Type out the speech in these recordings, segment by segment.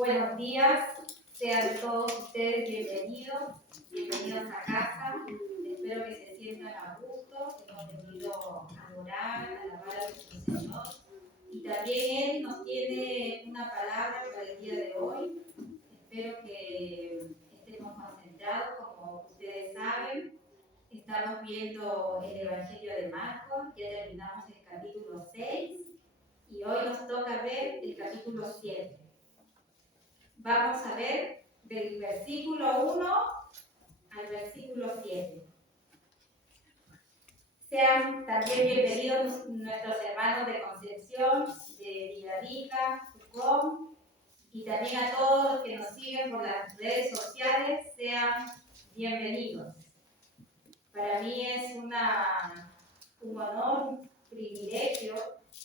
Buenos días, sean todos ustedes bienvenidos a casa. Espero que se sientan a gusto. Hemos venido a adorar, a alabar a nuestro Señor. Y también Él nos tiene una palabra para el día de hoy. Espero que estemos concentrados, como ustedes saben. Estamos viendo el Evangelio de Marcos, ya terminamos el capítulo 6 y hoy nos toca ver el capítulo 7. Vamos a ver del versículo 1 al versículo 7. Sean también bienvenidos nuestros hermanos de Concepción, de Villarrica, Tucumán, y también a todos los que nos siguen por las redes sociales, sean bienvenidos. Para mí es un honor, un privilegio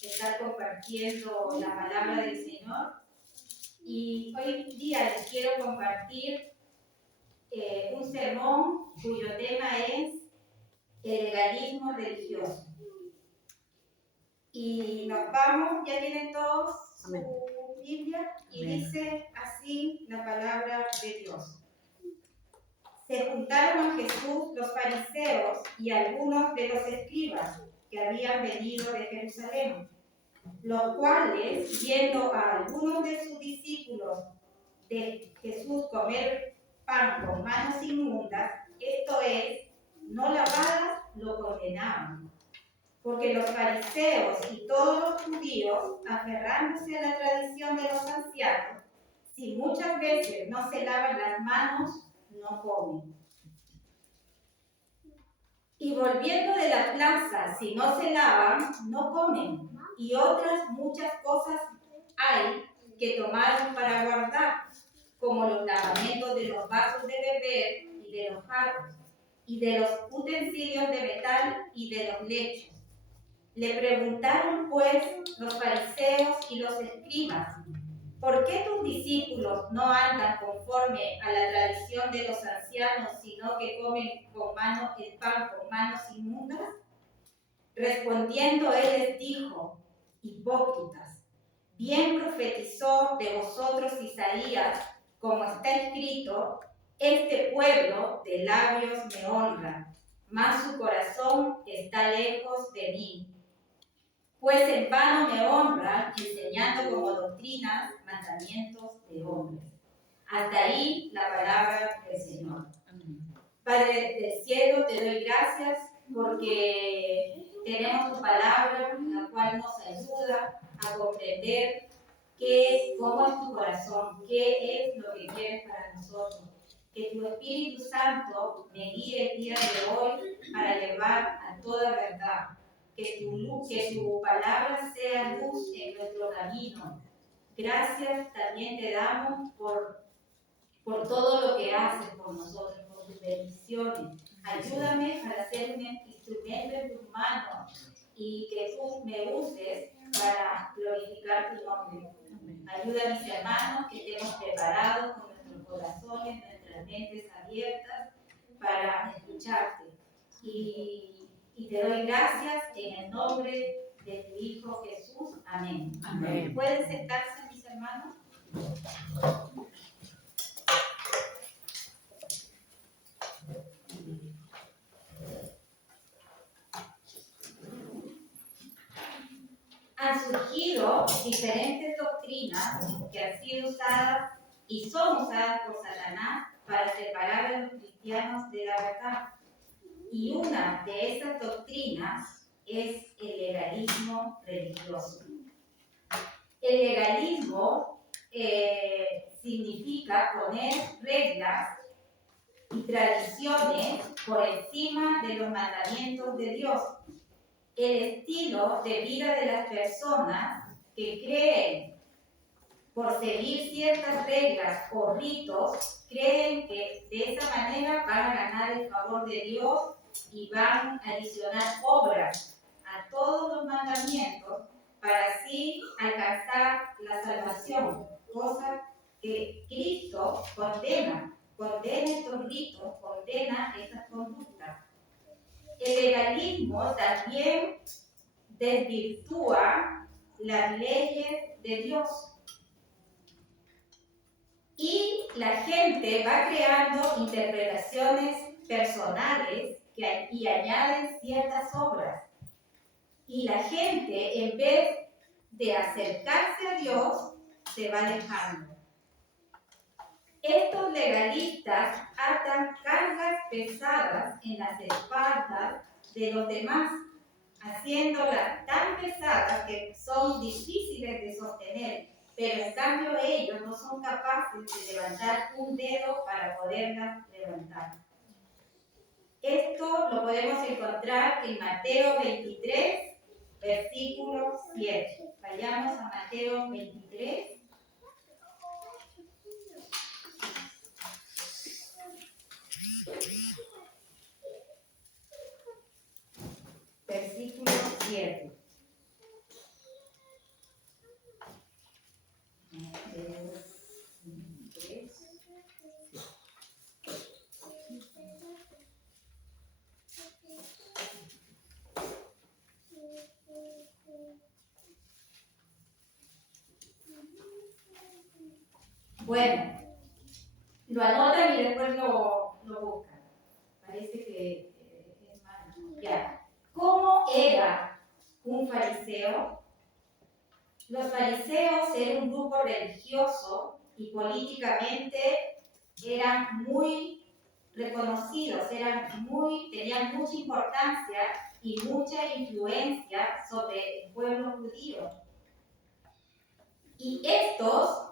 estar compartiendo la palabra del Señor. Y hoy día les quiero compartir un sermón cuyo tema es el legalismo religioso. Y nos vamos, ya tienen todos su Biblia, y dice así la palabra de Dios. Se juntaron a Jesús los fariseos y algunos de los escribas que habían venido de Jerusalén, los cuales, viendo a algunos de sus discípulos de Jesús comer pan con manos inmundas, esto es, no lavadas, lo condenaban. Porque los fariseos y todos los judíos, aferrándose a la tradición de los ancianos, si muchas veces no se lavan las manos, no comen. Y volviendo de la plaza, si no se lavan, no comen. Y otras muchas cosas hay que tomaron para guardar, como los lavamentos de los vasos de beber y de los jarros, y de los utensilios de metal y de los lechos. Le preguntaron pues los fariseos y los escribas, ¿por qué tus discípulos no andan conforme a la tradición de los ancianos, sino que comen el pan con manos inmundas? Respondiendo él les dijo, hipócritas, bien profetizó de vosotros Isaías, como está escrito, este pueblo de labios me honra, mas su corazón está lejos de mí. Pues en vano me honran, enseñando como doctrinas mandamientos de hombres. Hasta ahí la palabra del Señor. Padre del cielo, te doy gracias porque tenemos tu palabra, la cual nos ayuda a comprender cómo es tu corazón, qué es lo que quieres para nosotros. Que tu Espíritu Santo me guíe el día de hoy para llevar a toda verdad. Que tu palabra sea luz en nuestro camino. Gracias también te damos por todo lo que haces por nosotros, por tus bendiciones. Ayúdame para ser un instrumento en tus manos y que tú me uses para glorificar tu nombre. Ayuda a mis hermanos que estemos preparados con nuestros corazones, nuestras mentes abiertas para escucharte. Y te doy gracias en el nombre de tu Hijo Jesús. Amén. Amén. ¿Pueden sentarse, mis hermanos? Han surgido diferentes doctrinas que han sido usadas y son usadas por Satanás para separar a los cristianos de la verdad. Y una de esas doctrinas es el legalismo religioso. El legalismo significa poner reglas y tradiciones por encima de los mandamientos de Dios. El estilo de vida de las personas que creen por seguir ciertas reglas o ritos, creen que de esa manera van a ganar el favor de Dios y van a adicionar obras a todos los mandamientos para así alcanzar la salvación, cosa que Cristo condena estos ritos, condena estas conductas. El legalismo también desvirtúa las leyes de Dios. Y la gente va creando interpretaciones personales y añaden ciertas obras. Y la gente, en vez de acercarse a Dios, se va alejando. Estos legalistas atan cargas pesadas en las espaldas de los demás, haciéndolas tan pesadas que son difíciles de sostener, pero en cambio ellos no son capaces de levantar un dedo para poderlas levantar. Esto lo podemos encontrar en Mateo 23, versículo 7. Vayamos a Mateo 23. Versículo 7. Bueno, lo anotan y después lo buscan. Parece que es malo. Ya. ¿Cómo era un fariseo? Los fariseos eran un grupo religioso y políticamente eran muy reconocidos, tenían mucha importancia y mucha influencia sobre el pueblo judío. Y estos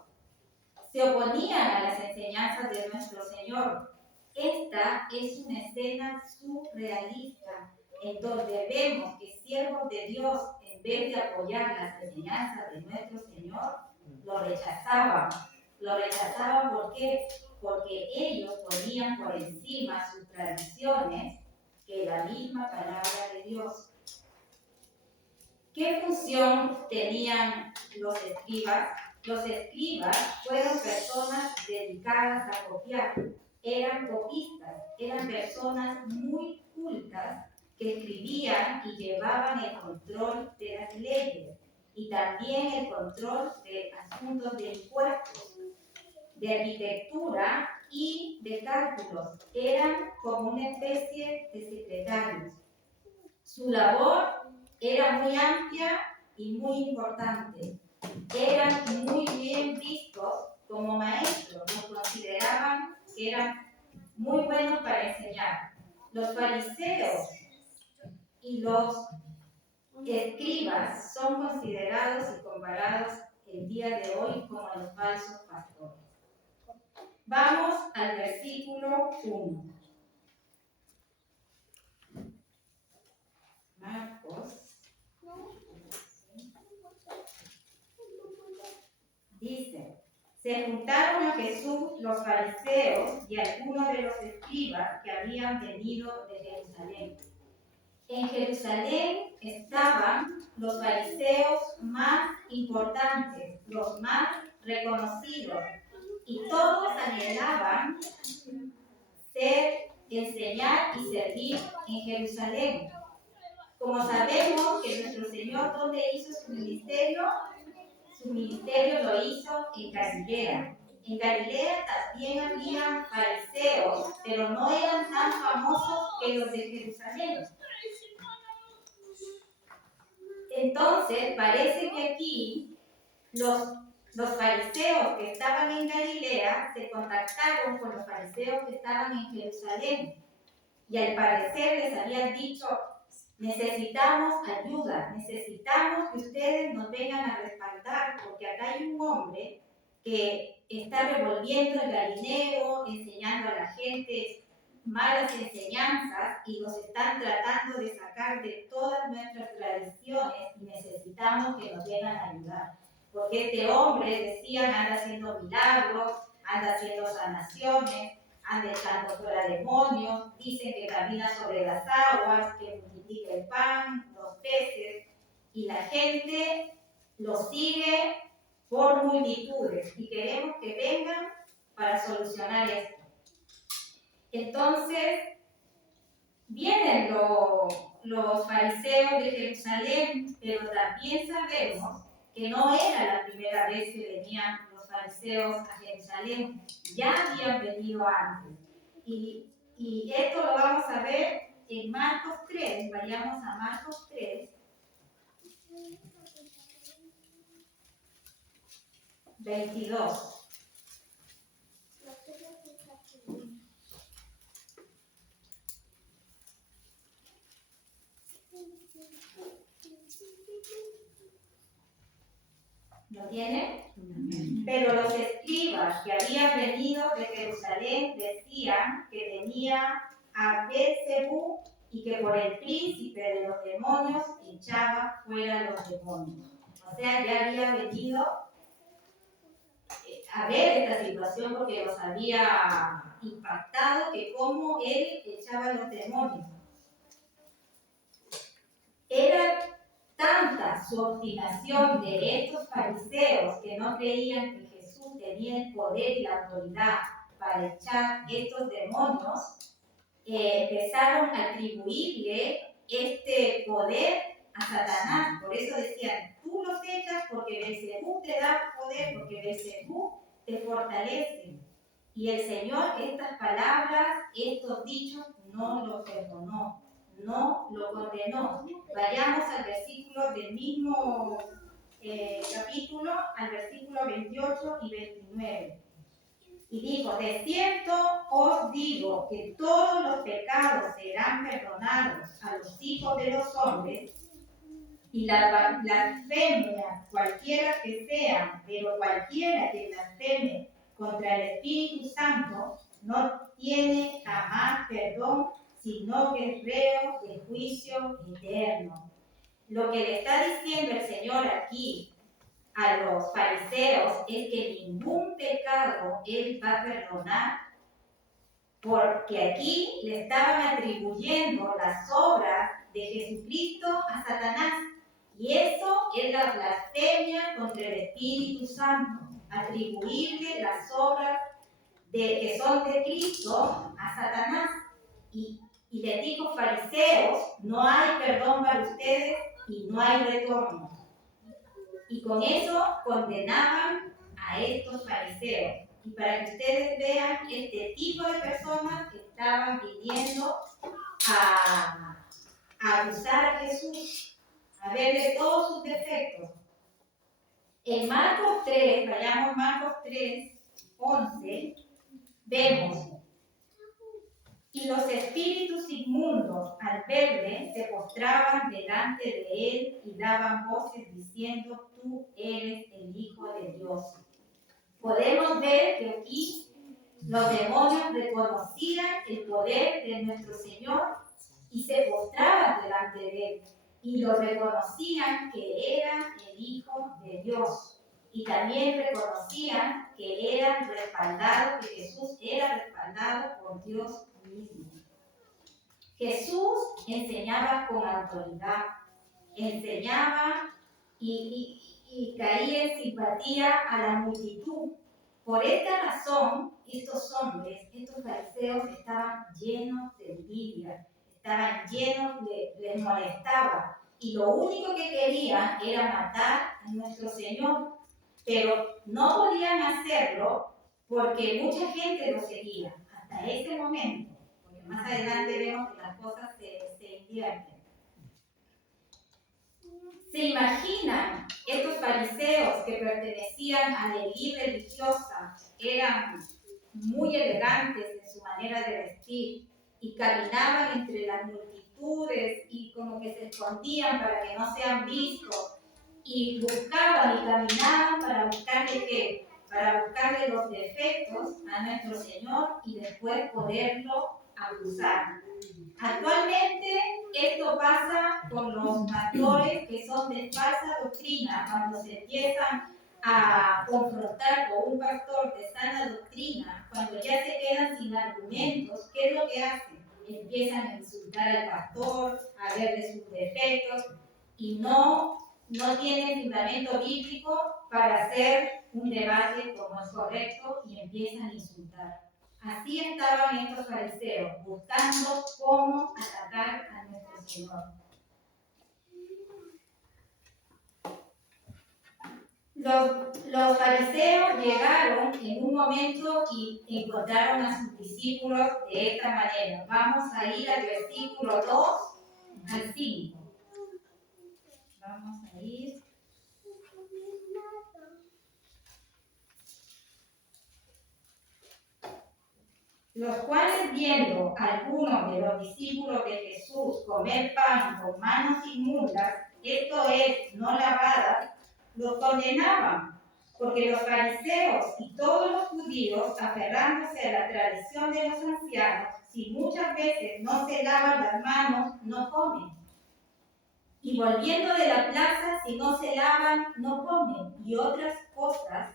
se oponían a las enseñanzas de nuestro Señor. Esta es una escena surrealista, en donde vemos que siervos de Dios, en vez de apoyar las enseñanzas de nuestro Señor, lo rechazaban. Lo rechazaban, ¿por qué? Porque ellos ponían por encima sus tradiciones que la misma palabra de Dios. ¿Qué función tenían los escribas? Los escribas fueron personas dedicadas a copiar. Eran copistas, eran personas muy cultas que escribían y llevaban el control de las leyes y también el control de asuntos de impuestos, de arquitectura y de cálculos. Eran como una especie de secretarios. Su labor era muy amplia y muy importante. Eran muy bien vistos como maestros, los consideraban que eran muy buenos para enseñar. Los fariseos y los escribas son considerados y comparados el día de hoy como los falsos pastores. Vamos al versículo 1. Marcos. Dice, se juntaron a Jesús los fariseos y algunos de los escribas que habían venido de Jerusalén. En Jerusalén estaban los fariseos más importantes, los más reconocidos, y todos anhelaban enseñar y servir en Jerusalén. Como sabemos que nuestro Señor, ¿dónde hizo su ministerio? Su ministerio lo hizo en Galilea. En Galilea también había fariseos, pero no eran tan famosos que los de Jerusalén. Entonces, parece que aquí los fariseos que estaban en Galilea se contactaron con los fariseos que estaban en Jerusalén. Y al parecer les habían dicho, necesitamos ayuda, necesitamos que ustedes nos vengan a respaldar, porque acá hay un hombre que está revolviendo el gallinero, enseñando a la gente malas enseñanzas y nos están tratando de sacar de todas nuestras tradiciones y necesitamos que nos vengan a ayudar. Porque este hombre, decían, anda haciendo milagros, anda haciendo sanaciones, anda echando fuera demonios, dicen que camina sobre las aguas, que multiplica el pan, los peces, y la gente lo sigue por multitudes y queremos que vengan para solucionar esto. Entonces, vienen los fariseos de Jerusalén, pero también sabemos que no era la primera vez que venían los fariseos a Jerusalén. Jerusalén, ya habían venido antes. Y esto lo vamos a ver en Marcos 3, vayamos a Marcos 3, 22. ¿Lo tiene? Pero los escribas que habían venido de Jerusalén decían que venía a Beelzebú y que por el príncipe de los demonios echaba fuera los demonios. O sea, ya había venido a ver esta situación porque los había impactado que cómo él echaba los demonios. Era tanta su obstinación de estos fariseos que no creían que Jesús tenía el poder y la autoridad para echar estos demonios, empezaron a atribuirle este poder a Satanás. Por eso decían, tú los echas porque Beelzebú te da poder, porque Beelzebú te fortalece. Y el Señor estas palabras, estos dichos, no los perdonó, no lo condenó. Vayamos al versículo del mismo capítulo, al versículo 28 y 29. Y dijo, de cierto os digo que todos los pecados serán perdonados a los hijos de los hombres, y las blasfemias, cualquiera que sean, pero cualquiera que blasfeme contra el Espíritu Santo, no tiene jamás perdón, sino que es reo de juicio eterno. Lo que le está diciendo el Señor aquí a los fariseos es que ningún pecado Él va a perdonar, porque aquí le estaban atribuyendo las obras de Jesucristo a Satanás. Y eso es la blasfemia contra el Espíritu Santo, atribuirle las obras que son de Cristo a Satanás. Y les dijo, fariseos, no hay perdón para ustedes y no hay retorno. Y con eso condenaban a estos fariseos. Y para que ustedes vean este tipo de personas que estaban viniendo a acusar a Jesús, a verle todos sus defectos. En Marcos 3, vayamos a Marcos 3, 11, vemos, y los espíritus inmundos al verle se postraban delante de él y daban voces diciendo, tú eres el Hijo de Dios. Podemos ver que aquí los demonios reconocían el poder de nuestro Señor y se postraban delante de él y lo reconocían que era el Hijo de Dios. Y también reconocían que eran respaldados, que Jesús era respaldado por Dios mismo. Jesús enseñaba con autoridad, enseñaba y caía en simpatía a la multitud. Por esta razón, estos hombres, estos fariseos estaban llenos de envidia, estaban llenos les molestaba. Y lo único que querían era matar a nuestro Señor. Pero no podían hacerlo porque mucha gente lo seguía hasta ese momento. Porque más adelante vemos que las cosas se invierten. ¿Se imaginan estos fariseos que pertenecían a la élite religiosa? Eran muy elegantes en su manera de vestir y caminaban entre las multitudes y como que se escondían para que no sean vistos y buscaban y caminaban para buscarle ¿qué? Para buscarle los defectos a nuestro Señor y después poderlo acusar. Actualmente esto pasa con los pastores que son de falsa doctrina. Cuando se empiezan a confrontar con un pastor de sana doctrina, cuando ya se quedan sin argumentos, ¿qué es lo que hacen? Empiezan a insultar al pastor, a verle sus defectos y no tienen fundamento bíblico para hacer un debate como es correcto y empiezan a insultar. Así estaban estos fariseos, buscando cómo atacar a nuestro Señor. Los fariseos llegaron en un momento y encontraron a sus discípulos de esta manera. Vamos a ir al versículo 2 al 5. Vamos a ir. Los cuales, viendo a algunos de los discípulos de Jesús comer pan con manos inmundas, esto es, no lavadas, los condenaban, porque los fariseos y todos los judíos, aferrándose a la tradición de los ancianos, si muchas veces no se lavan las manos, no comen. Y volviendo de la plaza, si no se lavan, no comen. Y otras cosas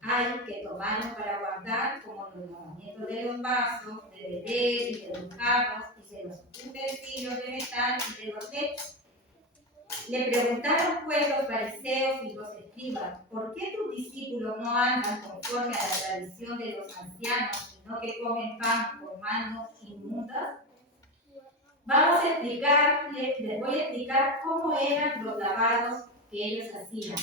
hay que tomaron para guardar, como los lavamientos de los vasos, de beber y de los jarros, y de los utensilios de metal y de los lechos. Le preguntaron pues los fariseos y los escribas, ¿por qué tus discípulos no andan conforme a la tradición de los ancianos, sino que comen pan con manos inmundas? Vamos a explicar, les voy a explicar cómo eran los lavados que ellos hacían.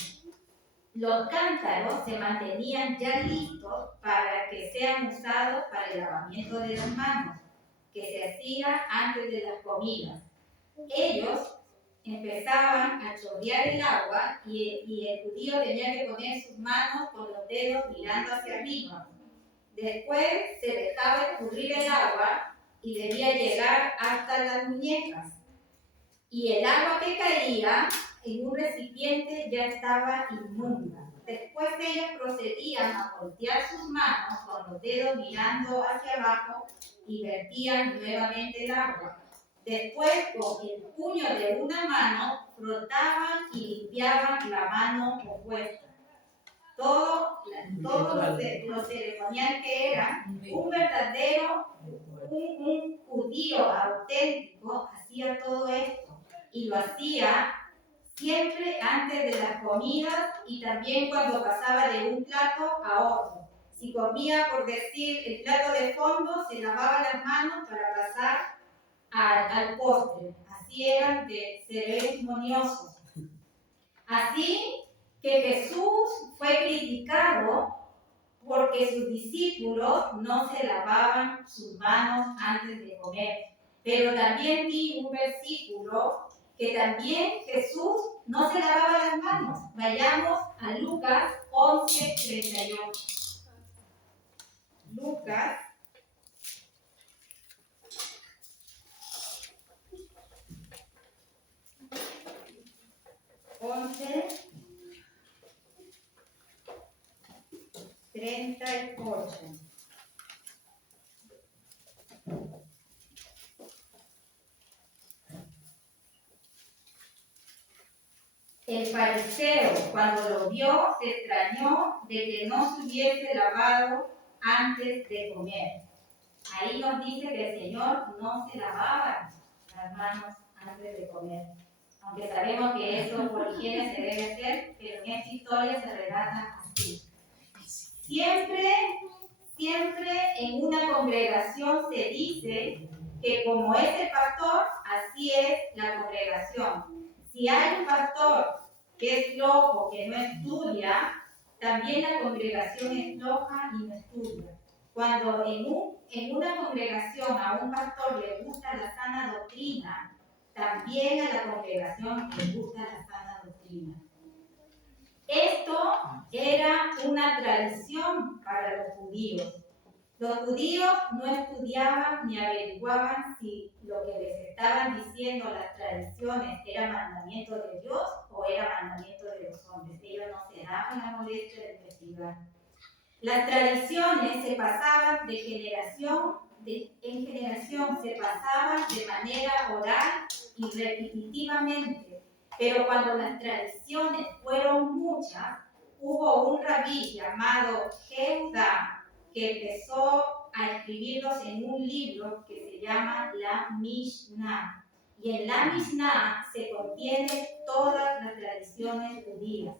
Los cántaros se mantenían ya listos para que sean usados para el lavamiento de las manos, que se hacía antes de las comidas. Ellos empezaban a chorrear el agua y el judío tenía que poner sus manos con los dedos mirando hacia arriba. Después se dejaba escurrir el agua y debía llegar hasta las muñecas. Y el agua que caía en un recipiente ya estaba inmunda. Después ellos procedían a voltear sus manos con los dedos mirando hacia abajo y vertían nuevamente el agua. Después, con el puño de una mano, frotaban y limpiaban la mano opuesta. Todo lo ceremonial que era, un verdadero, un judío auténtico hacía todo esto. Y lo hacía siempre antes de las comidas y también cuando pasaba de un plato a otro. Si comía, por decir, el plato de fondo, se lavaba las manos para pasar al postre. Así eran de ceremoniosos. Así que Jesús fue criticado porque sus discípulos no se lavaban sus manos antes de comer. Pero también vi un versículo que también Jesús no se lavaba las manos. Vayamos a Lucas 11:38. Lucas 11:38. El fariseo, cuando lo vio, se extrañó de que no se hubiese lavado antes de comer. Ahí nos dice que el Señor no se lavaba las manos antes de comer. Aunque sabemos que eso por higiene se debe hacer, pero en esta historia se relata así. Siempre en una congregación se dice que como es el pastor, así es la congregación. Si hay un pastor que es flojo, que no estudia, también la congregación es floja y no estudia. Cuando en una congregación a un pastor le gusta la sana doctrina, también a la congregación le gusta la sana doctrina. Esto era una tradición para los judíos. Los judíos no estudiaban ni averiguaban si lo que les estaban diciendo las tradiciones era mandamiento de Dios o era mandamiento de los hombres. Ellos no se daban la molestia de investigar. Las tradiciones se pasaban de generación en generación, se pasaban de manera oral y repetitivamente. Pero cuando las tradiciones fueron muchas, hubo un rabí llamado Jehudá que empezó a escribirlos en un libro que se llama la Mishnah. Y en la Mishnah se contienen todas las tradiciones judías.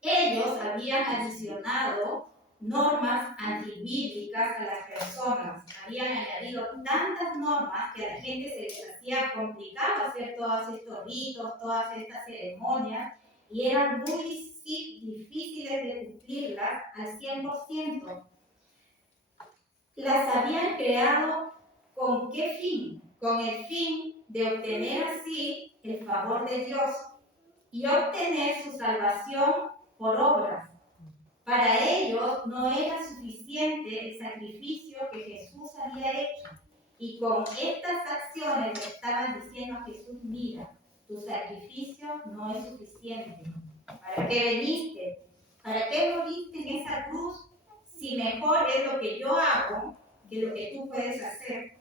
Ellos habían adicionado normas antibíblicas a las personas. Habían añadido tantas normas que a la gente se les hacía complicado hacer todos estos ritos, todas estas ceremonias. y eran muy difíciles de cumplirlas al 100%. Las habían creado ¿con qué fin? Con el fin de obtener así el favor de Dios y obtener su salvación por obras. Para ellos no era suficiente el sacrificio que Jesús había hecho. Y con estas acciones le estaban diciendo a Jesús: mira, tu sacrificio no es suficiente. ¿Para qué veniste? ¿Para qué moriste en esa cruz? Si mejor es lo que yo hago que lo que tú puedes hacer.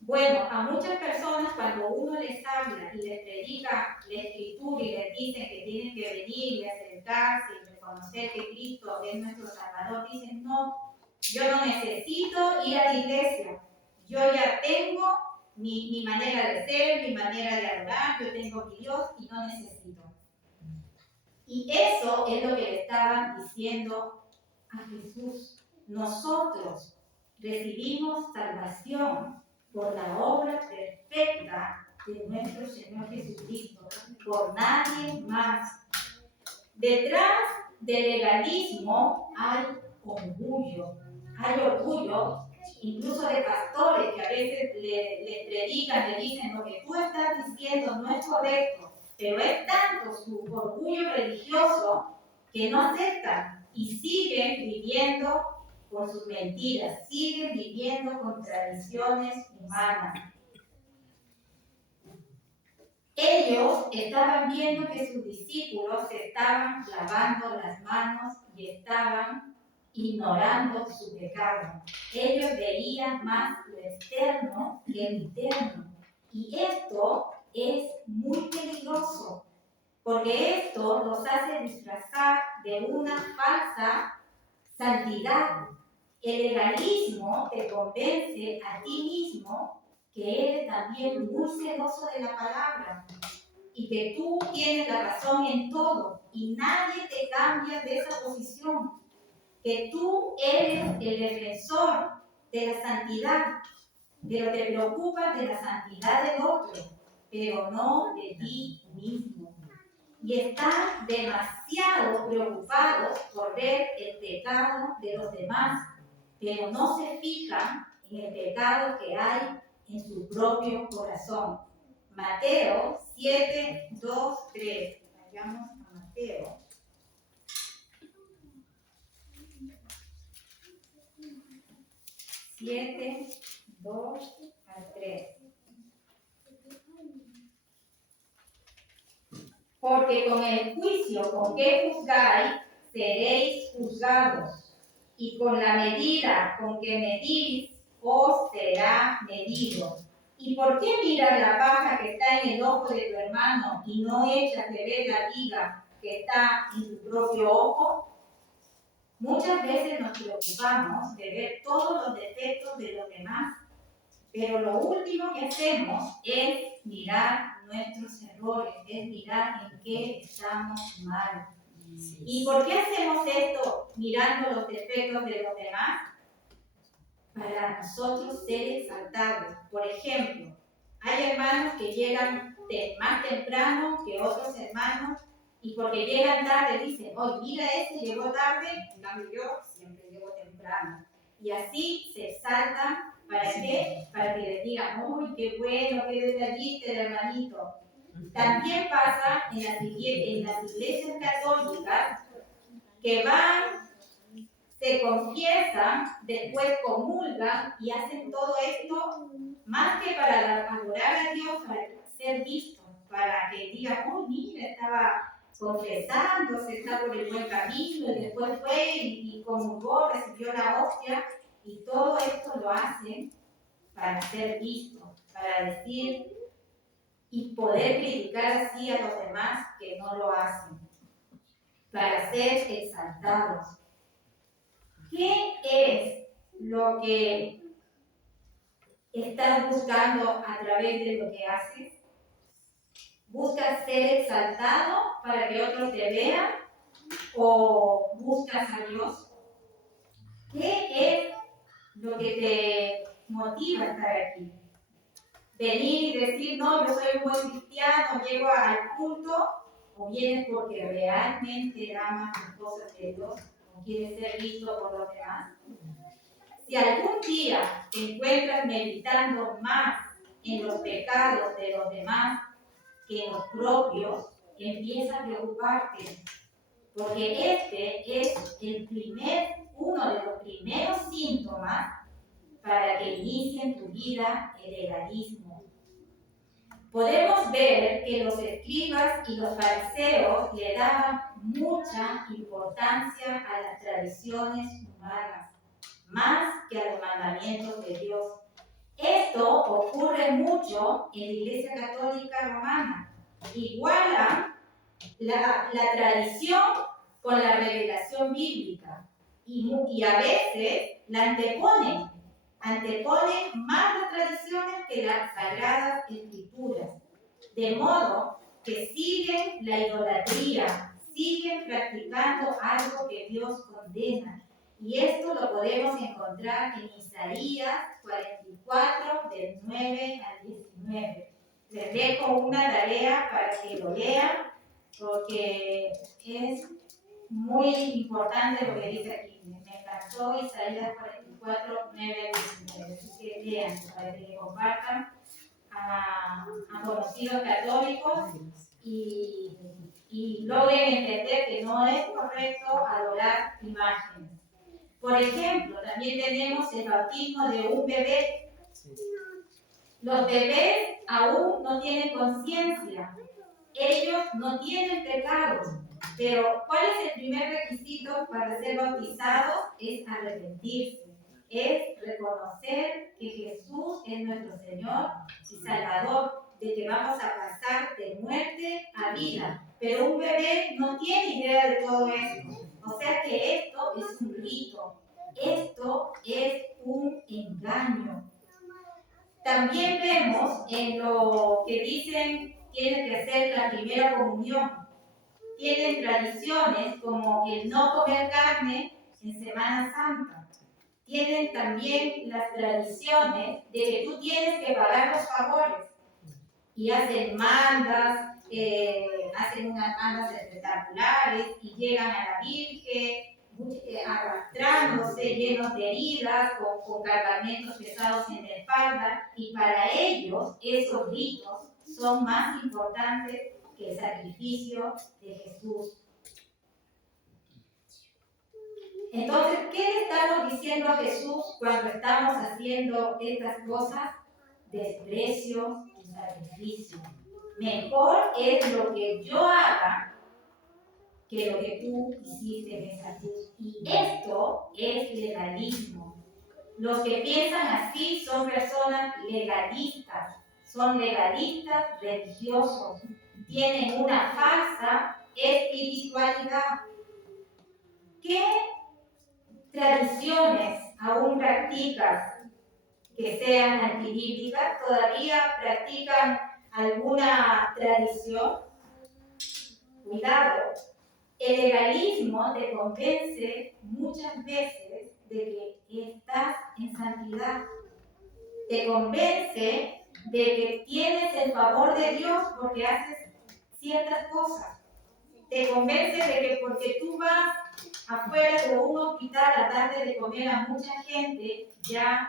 Bueno, a muchas personas cuando uno les habla y les predica la Escritura y les dicen que tienen que venir y acercarse y reconocer que Cristo es nuestro Salvador, dicen: no, yo no necesito ir a la iglesia. Yo ya tengo mi manera de ser, mi manera de adorar, yo tengo mi Dios y no necesito. Y eso es lo que le estaban diciendo a Jesús. Nosotros recibimos salvación por la obra perfecta de nuestro Señor Jesucristo, por nadie más. Detrás del legalismo hay orgullo. Hay orgullo, incluso de pastores que a veces le predican, le dicen: lo que tú estás diciendo no es correcto, pero es tanto su orgullo religioso que no aceptan y siguen viviendo por sus mentiras, siguen viviendo con tradiciones humanas. Ellos estaban viendo que sus discípulos se estaban lavando las manos y estaban ignorando su pecado. Ellos veían más lo externo que lo interno. Y esto es muy peligroso, porque esto los hace disfrazar de una falsa santidad. El legalismo te convence a ti mismo que eres también muy celoso de la palabra y que tú tienes la razón en todo y nadie te cambia de esa posición, que tú eres el defensor de la santidad, pero te preocupas de la santidad del otro, pero no de ti mismo. Y están demasiado preocupados por ver el pecado de los demás, pero no se fijan en el pecado que hay en su propio corazón. Mateo 7, 2, 3. Vayamos a Mateo. Siete, 2 al 3. Porque con el juicio con que juzgáis, seréis juzgados, y con la medida con que medís, os será medido. ¿Y por qué miras la paja que está en el ojo de tu hermano y no echas de ver la viga que está en tu propio ojo? Muchas veces nos preocupamos de ver todos los defectos de los demás, pero lo último que hacemos es mirar nuestros errores, es mirar en qué estamos mal. ¿Y por qué hacemos esto mirando los defectos de los demás? Para nosotros ser exaltados. Por ejemplo, hay hermanos que llegan más temprano que otros hermanos y porque llegan tarde dicen: oh, mira, este llegó tarde, en cambio yo siempre llego temprano. Y así se exaltan. ¿Para qué? Para que les digan: uy, qué bueno, qué detallista el hermanito. También pasa en las iglesias católicas que van, se confiesan, después comulgan y hacen todo esto más que para adorar a Dios, para ser vistos, para que digan: oh, mira, estaba confesándose, está por el buen camino, y después fue y comulgó, recibió la hostia, y todo esto lo hacen para ser vistos, para decir y poder criticar así a los demás que no lo hacen, para ser exaltados. ¿Qué es lo que estás buscando a través de lo que haces? ¿Buscas ser exaltado para que otros te vean o buscas a Dios? ¿Qué es lo que te motiva a estar aquí? Venir y decir: no, yo soy un buen cristiano, llego al culto, o vienes porque realmente amas las cosas de Dios o quieres ser visto por los demás. Si algún día te encuentras meditando más en los pecados de los demás que en los propios, empieza a preocuparte, porque este es uno de los primeros síntomas para que inicie en tu vida el legalismo. Podemos ver que los escribas y los fariseos le daban mucha importancia a las tradiciones humanas, más que a los mandamientos de Dios. Esto ocurre mucho en la Iglesia Católica Romana. Igualan la tradición con la revelación bíblica y a veces la anteponen más las tradiciones que las sagradas escrituras, de modo que siguen la idolatría, siguen practicando algo que Dios condena. Y esto lo podemos encontrar en Isaías 44, del 9 al 19. Les dejo una tarea para que lo lean, porque es muy importante lo que dice aquí. Me encantó Isaías 44, 9 al 19. Así que lean para que le compartan a conocidos católicos y logren entender que no es correcto adorar imágenes. Por ejemplo, también tenemos el bautismo de un bebé. Los bebés aún no tienen conciencia. Ellos no tienen pecado. Pero, ¿cuál es el primer requisito para ser bautizados? Es arrepentirse. Es reconocer que Jesús es nuestro Señor y Salvador, de que vamos a pasar de muerte a vida. Pero un bebé no tiene idea de todo esto. O sea que esto es un rito. Esto es un engaño. También vemos en lo que dicen tienes que hacer la primera comunión. Tienen tradiciones como el no comer carne en Semana Santa. Tienen también las tradiciones de que tú tienes que pagar los favores. Y hacen mandas, hacen unas mandas espectaculares y llegan a la Virgen arrastrándose, llenos de heridas, con cargamentos pesados en la espalda. Y para ellos esos ritos son más importantes que el sacrificio de Jesús. Entonces, ¿qué le estamos diciendo a Jesús cuando estamos haciendo estas cosas? Desprecio y sacrificio. Mejor es lo que yo haga que lo que tú hiciste en esa cruz. Y esto es legalismo. Los que piensan así son personas legalistas, son legalistas religiosos, tienen una falsa espiritualidad. ¿Qué tradiciones aún practicas que sean antibíblicas? ¿Todavía practican alguna tradición? Cuidado, el legalismo te convence muchas veces de que estás en santidad. Te convence de que tienes el favor de Dios porque haces ciertas cosas. Te convence de que porque tú vas afuera de un hospital a darle de comer a mucha gente, ya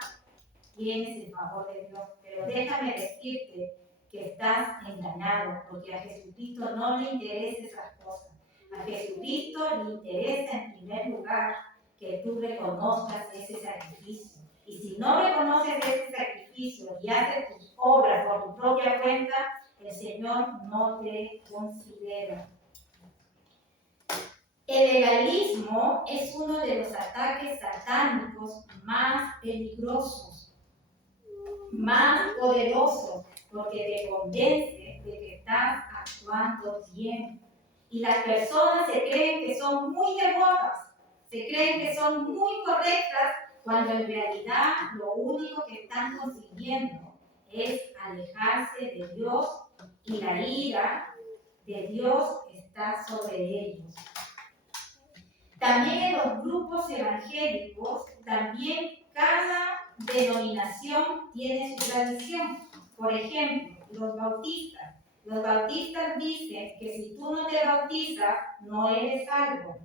tienes el favor de Dios. Pero déjame decirte que estás engañado, porque a Jesucristo no le interesan esas cosas. A Jesucristo le interesa en primer lugar que tú reconozcas ese sacrificio. Y si no reconoces ese sacrificio y haces tus obras por tu propia cuenta, el Señor no te considera. El legalismo es uno de los ataques satánicos más peligrosos, más poderosos, porque te convence de que estás actuando bien. Y las personas se creen que son muy devotas, se creen que son muy correctas, cuando en realidad lo único que están consiguiendo es alejarse de Dios, y la ira de Dios está sobre ellos. También en los grupos evangélicos, también cada denominación tiene su tradición. Por ejemplo, los bautistas Los bautistas dicen que si tú no te bautizas, no eres salvo.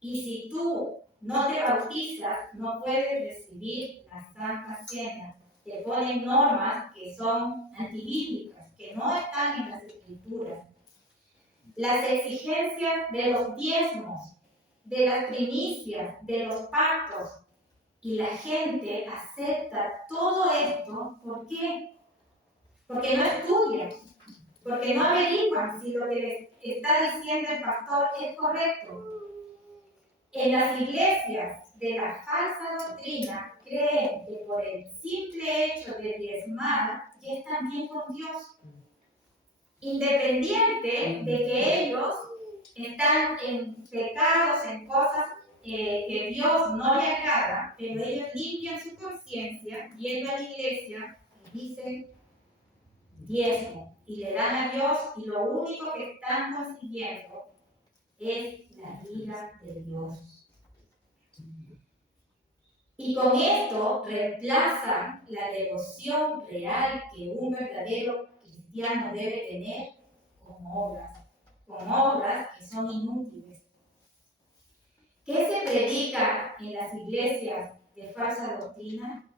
Y si tú no te bautizas, no puedes recibir la Santa Cena. Te ponen normas que son antibíblicas, que no están en las Escrituras. Las exigencias de los diezmos, de las primicias, de los pactos. Y la gente acepta todo esto, ¿por qué? Porque no estudian, porque no averiguan si lo que les está diciendo el pastor es correcto. En las iglesias de la falsa doctrina creen que por el simple hecho de diezmar ya están bien con Dios, independiente de que ellos están en pecados, en cosas que Dios no le agrada, pero ellos limpian su conciencia yendo a la iglesia y dicen diezmo y le dan a Dios, y lo único que están consiguiendo es la ira de Dios. Y con esto reemplazan la devoción real que un verdadero cristiano debe tener con obras que son inútiles. ¿Qué se predica en las iglesias de falsa doctrina?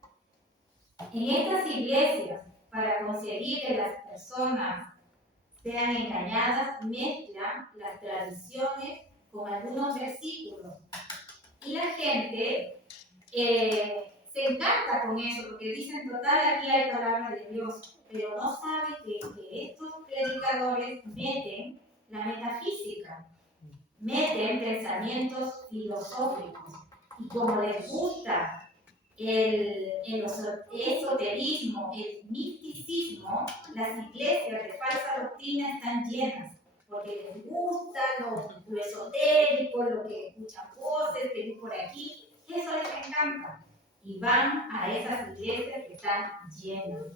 En estas iglesias, para conseguir que las personas sean engañadas, mezclan las tradiciones con algunos versículos. Y la gente se encanta con eso, porque dicen, total, aquí hay palabra de Dios, pero no saben que estos predicadores meten la metafísica, meten pensamientos filosóficos, y como les gusta el esoterismo, el misticismo, las iglesias de falsa doctrina están llenas, porque les gusta lo esotérico, lo que escuchan voces, que vi por aquí, eso les encanta, y van a esas iglesias que están llenas.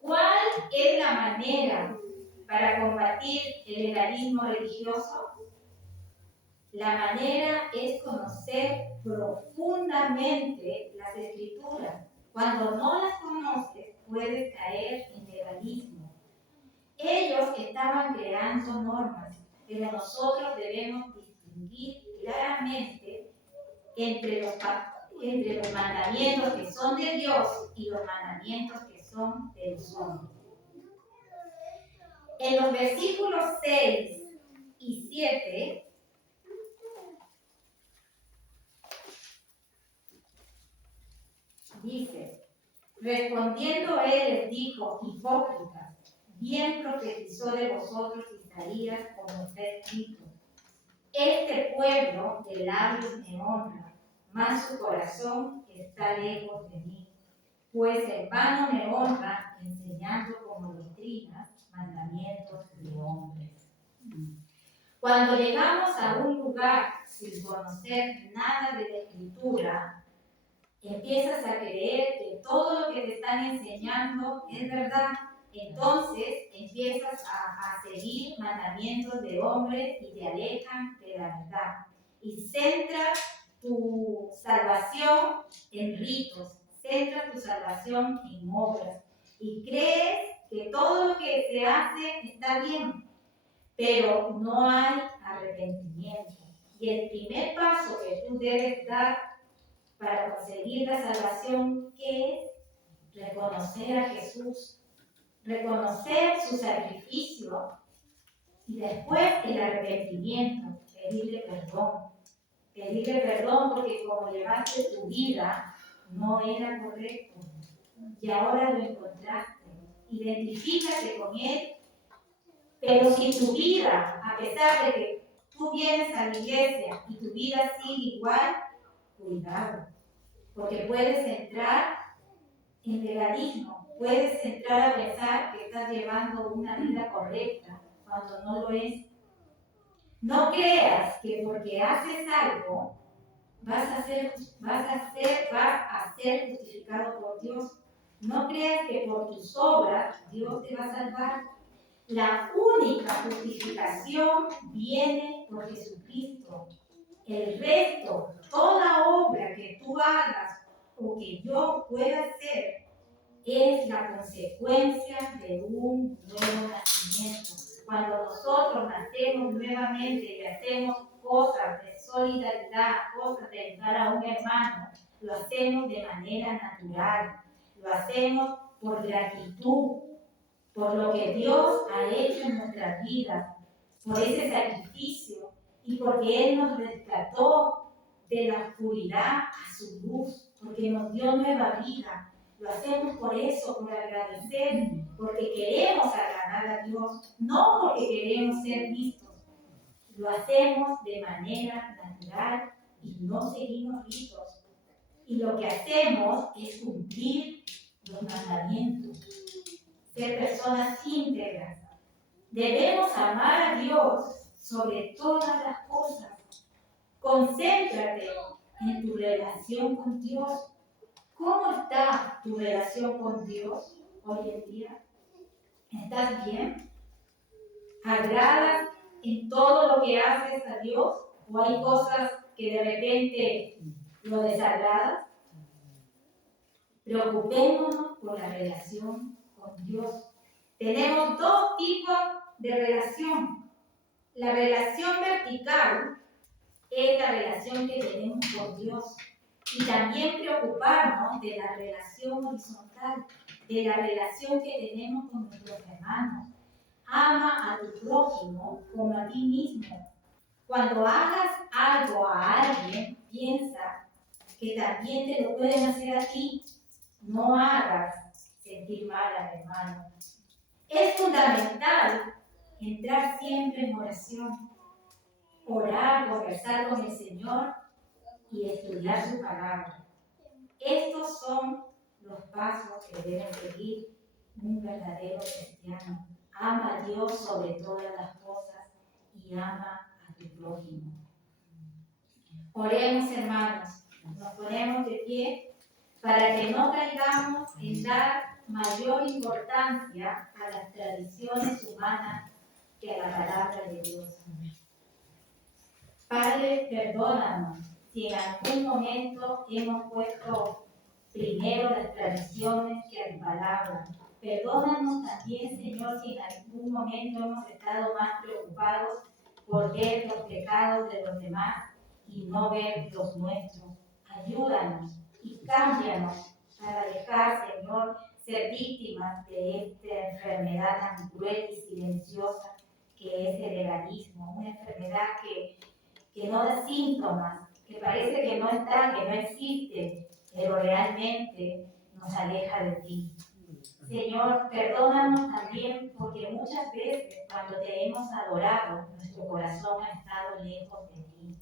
¿Cuál es la manera para combatir el legalismo religioso? La manera es conocer profundamente las Escrituras. Cuando no las conoces, puedes caer en legalismo. Ellos estaban creando normas, pero nosotros debemos distinguir claramente entre los mandamientos que son de Dios y los mandamientos que son de los hombres. En los versículos 6 y 7, dice, respondiendo él les dijo, hipócritas, bien profetizó de vosotros Isaías como está escrito. Este pueblo de labios me honra, mas su corazón está lejos de mí. Pues en vano me honra enseñando como doctrinas mandamientos de hombres. Cuando llegamos a un lugar sin conocer nada de la Escritura, empiezas a creer que todo lo que te están enseñando es verdad. Entonces empiezas a seguir mandamientos de hombres y te alejan de la verdad. Y centras tu salvación en ritos, centras tu salvación en obras. Y crees que todo lo que se hace está bien, pero no hay arrepentimiento. Y el primer paso que tú debes dar para conseguir la salvación, ¿qué es? Reconocer a Jesús, reconocer su sacrificio y después el arrepentimiento, pedirle perdón porque como llevaste tu vida no era correcto y ahora lo encontraste, identifícate con él, pero si tu vida, a pesar de que tú vienes a la iglesia y tu vida sigue igual, cuidado, porque puedes entrar en legalismo, puedes entrar a pensar que estás llevando una vida correcta cuando no lo es. No creas que porque haces algo vas a ser justificado por Dios. No creas que por tus obras Dios te va a salvar. La única justificación viene por Jesucristo. El resto, toda obra que tú hagas o que yo pueda hacer, es la consecuencia de un nuevo nacimiento. Cuando nosotros nacemos nuevamente y hacemos cosas de solidaridad, cosas de ayudar a un hermano, lo hacemos de manera natural, lo hacemos por gratitud, por lo que Dios ha hecho en nuestras vidas, por ese sacrificio y porque Él nos rescató de la oscuridad a su luz, porque nos dio nueva vida. Lo hacemos por eso, por agradecer, porque queremos agradar a Dios, no porque queremos ser vistos. Lo hacemos de manera natural y no seguimos ritos. Y lo que hacemos es cumplir los mandamientos, ser personas íntegras. Debemos amar a Dios sobre todas las cosas. Concéntrate en tu relación con Dios. ¿Cómo está tu relación con Dios hoy en día? ¿Estás bien? ¿Agradas en todo lo que haces a Dios? ¿O hay cosas que de repente lo desagradas? Preocupémonos por la relación con Dios. Tenemos dos tipos de relación. La relación vertical es la relación que tenemos con Dios. Y también preocuparnos de la relación horizontal, de la relación que tenemos con nuestros hermanos. Ama a tu prójimo como a ti mismo. Cuando hagas algo a alguien, piensa que también te lo pueden hacer a ti. No hagas sentir mal al hermano. Es fundamental entrar siempre en oración, orar, conversar con el Señor y estudiar su palabra. Estos son los pasos que debe seguir un verdadero cristiano. Ama a Dios sobre todas las cosas y ama a tu prójimo. Oremos, hermanos. Nos ponemos de pie para que no caigamos en dar mayor importancia a las tradiciones humanas que a la palabra de Dios. Padre, perdónanos si en algún momento hemos puesto primero las tradiciones que a tu palabra. Perdónanos también, Señor, si en algún momento hemos estado más preocupados por ver los pecados de los demás y no ver los nuestros. Ayúdanos y cámbianos para dejar, Señor, ser víctimas de esta enfermedad tan cruel y silenciosa que es el egoísmo, una enfermedad que no da síntomas, que parece que no está, que no existe, pero realmente nos aleja de ti. Señor, perdónanos también porque muchas veces cuando te hemos adorado, nuestro corazón ha estado lejos de ti.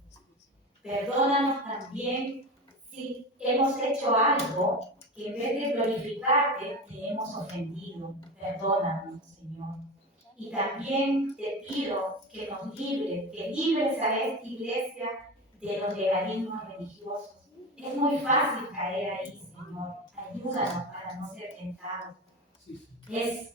Perdónanos también si hemos hecho algo que en vez de glorificarte te hemos ofendido. Perdónanos, Señor. Y también te pido que nos libres, que libres a esta iglesia de los legalismos religiosos. Es muy fácil caer ahí, Señor. Ayúdanos para no ser tentados. Es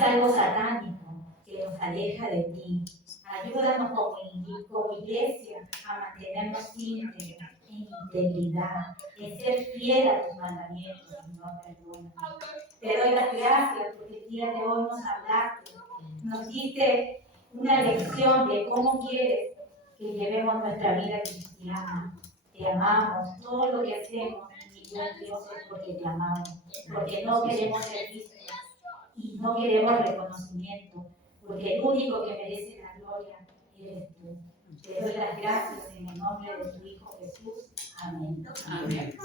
algo satánico que nos aleja de ti. Ayúdanos como iglesia a mantenernos íntegros, en integridad, en ser fiel a tus mandamientos, Señor, perdona. Te doy las gracias porque el día de hoy nos hablaste, nos diste una lección de cómo quieres que llevemos nuestra vida cristiana. Te amamos, todo lo que hacemos, mi buen Dios, es porque te amamos, porque no queremos ser vistos y no queremos reconocimiento, porque el único que merece la gloria eres tú. Te doy las gracias en el nombre de tu Hijo Jesús. Amén. Amén.